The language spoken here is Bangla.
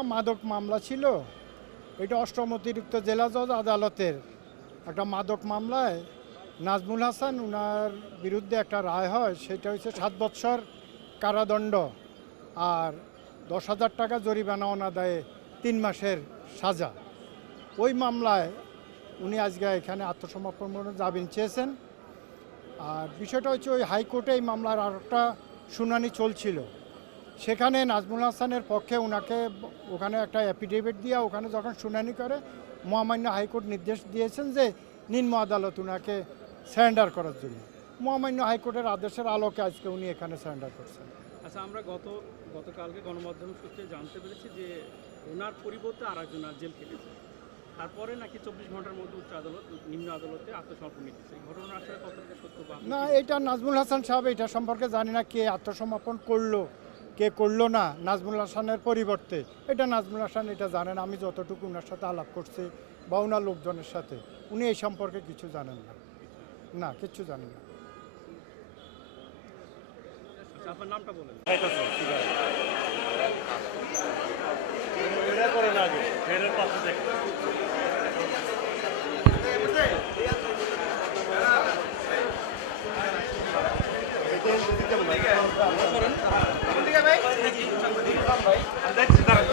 একটা মাদক মামলা ছিল। এটা অষ্টম অতিরিক্ত জেলা জজ আদালতের একটা মাদক মামলায় নাজমুল হাসান উনার বিরুদ্ধে একটা রায় হয়, সেটা হচ্ছে সাত বৎসর কারাদণ্ড আর দশ হাজার টাকা জরিমানা অনাদায়ে তিন মাসের সাজা। ওই মামলায় উনি আজকে এখানে আত্মসমর্পণ জামিন চেয়েছেন। আর বিষয়টা হচ্ছে ওই হাইকোর্টে এই মামলার আর একটা শুনানি চলছিল। সেখানে নাজমুল হাসানের পক্ষে ওনাকে ওখানে একটা অ্যাফিডেভিট দিয়ে ওখানে যখন শুনানি করে মহামান্য হাইকোর্ট নির্দেশ দিয়েছেন যে নিম্ন আদালত ওনাকে স্যারেন্ডার করার জন্য। মহামান্য হাইকোর্টের আদেশের আলোকে আজকে উনি এখানে স্যারেন্ডার করছেন। আচ্ছা আমরা গত গতকালকে গণমাধ্যম সূত্রে জানতে পেরেছি যে ওনার পরিবর্তে আর একজন জেল খেটেছে। তারপরে নাকি চব্বিশ ঘণ্টার মধ্যে উচ্চ আদালত নিম্ন আদালতে আত্মসমর্পণ নিতেছে ঘটনা আসলে কতটা সত্য না এটা নাজমুল হাসান সাহেব এটা সম্পর্কে জানি না কে আত্মসমর্পণ করল। কে করল না নাজমুল হাসানের পরিবর্তে? এটা নাজমুল হাসান, এটা জানেন, আমি যতটুকু ওনার সাথে আলাপ করছি বা ওনার লোকজনের সাথে, উনি এই সম্পর্কে কিছু জানেন না। না, কিচ্ছু জানেন না। আচ্ছা আপনার নামটা বলেন।